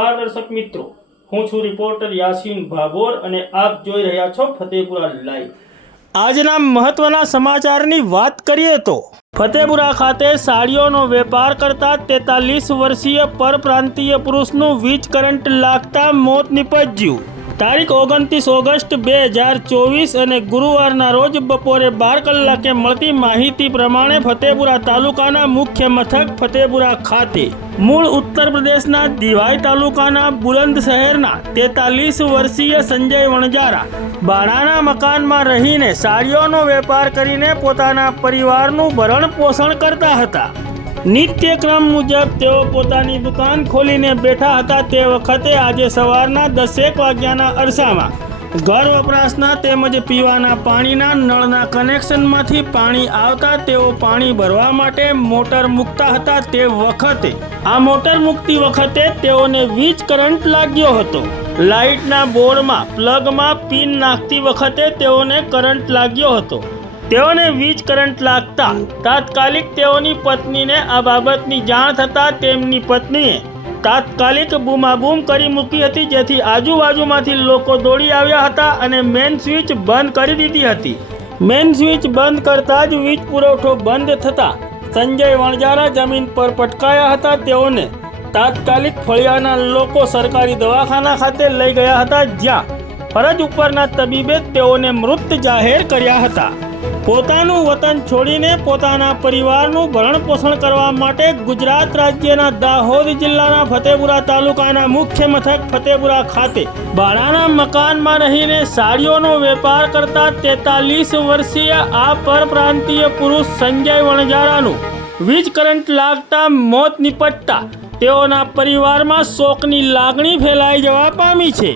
નમસ્કાર દર્શક મિત્રો, હું છું રિપોર્ટર યાસીન ભાભોર અને આપ જોઈ રહ્યા છો ફતેપુરા લાઈવ। આજના મહત્વના સમાચારની વાત કરીએ તો ફતેપુરા ખાતે સાડીઓનો વેપાર કરતા 43 વર્ષીય પરપ્રાંતીય પુરુષનું વીજ કરંટ લાગતા મોત નીપજ્યું। તારીખ 29 ઓગસ્ટ 2024 અને ગુરુવારના રોજ બપોરે 12 કલાકે મળતી માહિતી પ્રમાણે ફતેપુરા તાલુકાના મુખ્ય મથક ફતેપુરા ખાતે મૂળ ઉત્તર પ્રદેશના દિવાઈ તાલુકાના બુલંદ શહેરના 43 વર્ષીય સંજય વણજારા ભાડાના મકાનમાં રહીને સાડીઓનો વેપાર કરીને પોતાના પરિવારનું ભરણ પોષણ કરતા હતા। નિત્યક્રમ મુજબ તેઓ પોતાની દુકાન ખોલીને બેઠા હતા તે વખતે આજે સવારના 10 વાગ્યાના અરસામાં ઘર વપરાશના તેમજ પીવાના પાણીના નળના કનેક્શનમાંથી પાણી આવતા તેઓ પાણી ભરવા માટે મોટર મૂકતા હતા તે વખતે આ મોટર મૂકતી વખતે તેઓને વીજ કરંટ લાગ્યો હતો। લાઇટના બોર્ડમાં પ્લગમાં પિન નાખતી વખતે તેઓને કરંટ લાગ્યો હતો। તેઓને વીજ કરંટ લાગતા તાત્કાલિક તેઓની પત્નીને આ બાબતની જાણ થતાં તેમની પત્નીએ તાત્કાલિક બૂમાબૂમ કરી મૂકી હતી, જેથી આજુબાજુમાંથી લોકો દોડી આવ્યા હતા અને મેઇન સ્વિચ બંધ કરી દીધી હતી। મેઇન સ્વિચ બંધ કરતા જ વીજ પુરવઠો બંધ થતાં સંજય વણજારા જમીન પર પટકાયા હતા। તેઓને તાત્કાલિક ફળિયાના લોકો સરકારી દવાખાના ખાતે લઈ ગયા હતા, જ્યાં ફરજ ઉપરના તબીબે તેઓને મૃત જાહેર કર્યા હતા। પોતાનું વતન છોડીને પોતાના પરિવારનું ભરણ પોષણ કરવા માટે ગુજરાત રાજ્યના દાહોદ જિલ્લાના ફતેપુરા તાલુકાના મુખ્ય મથક ફતેપુરા ખાતે ભાડાના મકાનમાં રહીને સાડીઓનો વેપાર કરતા 43 વર્ષીય આ પરપ્રાંતીય પુરુષ સંજય વણજારાનું વીજ કરંટ લાગતા મોત નીપજતા તેઓના પરિવારમાં શોકની લાગણી ફેલાઈ જવા પામી છે।